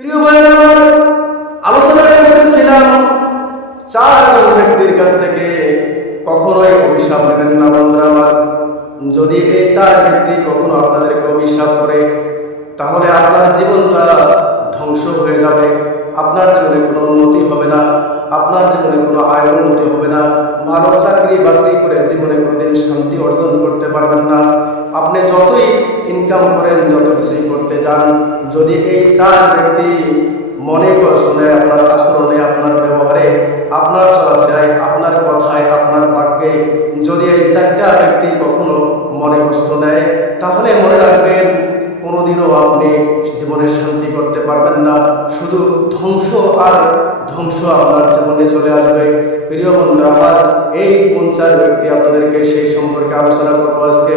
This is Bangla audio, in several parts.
প্রিয় ভাইরা আমার, আলোচনা করতেছিলাম চারজন ব্যক্তির কাছ থেকে। কখনোই অভিশাপ নেবেন না বন্ধুরা যদি এই চার ব্যক্তি কখনো আপনাদেরকে অভিশাপ করে তাহলে আপনার জীবনটা ধ্বংস হয়ে যাবে। আপনার জীবনে কোনো উন্নতি হবে না আপনার জীবনে কোনো আয় উন্নতি হবে না ভালো চাকরি বাকরি করে জীবনে কোনোদিন শান্তি অর্জন করতে পারবেন না। আপনি যতই ইনকাম করেন, যত কিছুই করতে যান, যদি এই চার ব্যক্তি মনে কষ্ট নেয়, আপনার আচরণে আপনার ব্যবহারে, আপনার চলাফেরায়, আপনার কথায়, আপনার বাক্যে, যদি এই চারটা ব্যক্তি কখনো মনে কষ্ট নেয়, তাহলে মনে রাখবেন, কোনোদিনও আপনি জীবনে শান্তি করতে পারবেন না। শুধু ধ্বংস আর ধ্বংস আপনার জীবনে চলে আসবে। প্রিয় বন্ধুরা, আমার এই চার ব্যক্তি আপনাদেরকে সেই সম্পর্কে আলোচনা করব আজকে।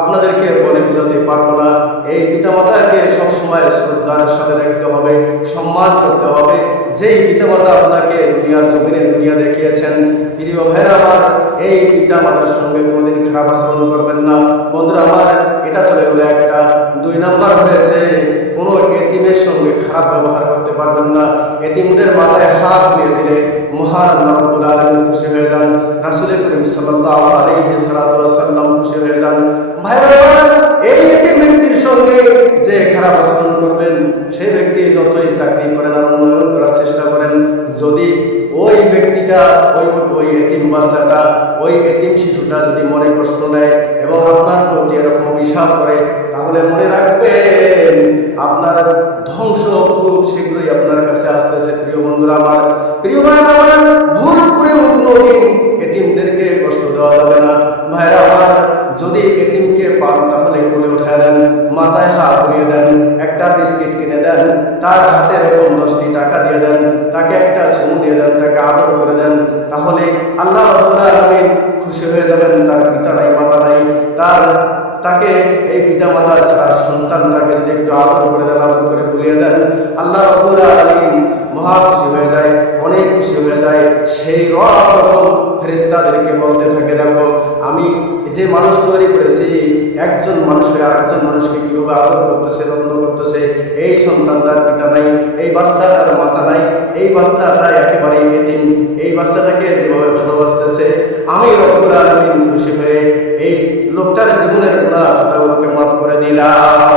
আপনাদেরকে বলে বোঝাতে পারব না। এই পিতামাতাকে সবসময় শ্রদ্ধার সাথে দেখতে হবে, সম্মান করতে হবে। যেই পিতামাতা আপনাকে দুনিয়ার জমিনে দুনিয়া দেখিয়েছেন, প্রিয় ভাইরা আমার, এই পিতামাতার সঙ্গে কোনোদিন খারাপ আচরণ করবেন না। বন্ধুরা আমার, এটা চলে গেলো একটা। দুই নাম্বার হয়েছে, কোনো এতিমের সঙ্গে খারাপ ব্যবহার করতে পারবেন না। এতিমদের মাথায় হাত দিয়ে দিলে মহান আল্লাহ আলামিন খুশি হয়ে যান। রাসূল করিম সাল্লাল্লাহু আলাইহি হয়ে মনে কষ্ট নেয় এবং আপনার প্রতি এরকম অভিশাপ করে, তাহলে মনে রাখবেন, আপনার ধ্বংস খুব শীঘ্রই আপনার কাছে আসতেছে, প্রিয় বন্ধুরা আমার। প্রিয় ভাইরা আমার ভুল করেও কোনোদিন এতিমকে পান তাহলে কোলে উঠায় দেন, মাথায় হাত বুলিয়ে দেন, একটা বিস্কিট কিনে দেন, তার হাতে এরকম দশটি টাকা দিয়ে দেন, তাকে একটা চুমু দিয়ে দেন, তাকে আদর করে দেন, তাহলে আল্লাহ আলামিন খুশি হয়ে যাবেন, তার পিতা নাই মাতা নাই, তার, তাকে এই পিতা মাতা ছাড়া সন্তানটাকে যদি একটু আদর করে দেন, আদর করে বুলিয়ে দেন, আল্লাহ রাব্বুল আলামিন মহা খুশি হয়ে যায়। অনেক খুশি হয়ে যায়। সেই রব তখন ফেরেস্তাদেরকে বলতে থাকে, দেখো, আমি যে মানুষ তৈরি করেছি, একজন মানুষের আরেকজন মানুষকে কীভাবে আদর করতেছে, যত্ন করতেছে, এই সন্তান তার পিতা নাই, এই বাচ্চাটার মাতা নাই, এই বাচ্চাটা একেবারে এতিম, এই বাচ্চাটাকে যেভাবে ভালোবাসতেছে, আমি রব্বুল আলামিন খুশি হয়ে এই লোকটার জীবনের গুণা কথাগুলোকে মাফ করে দিলাম।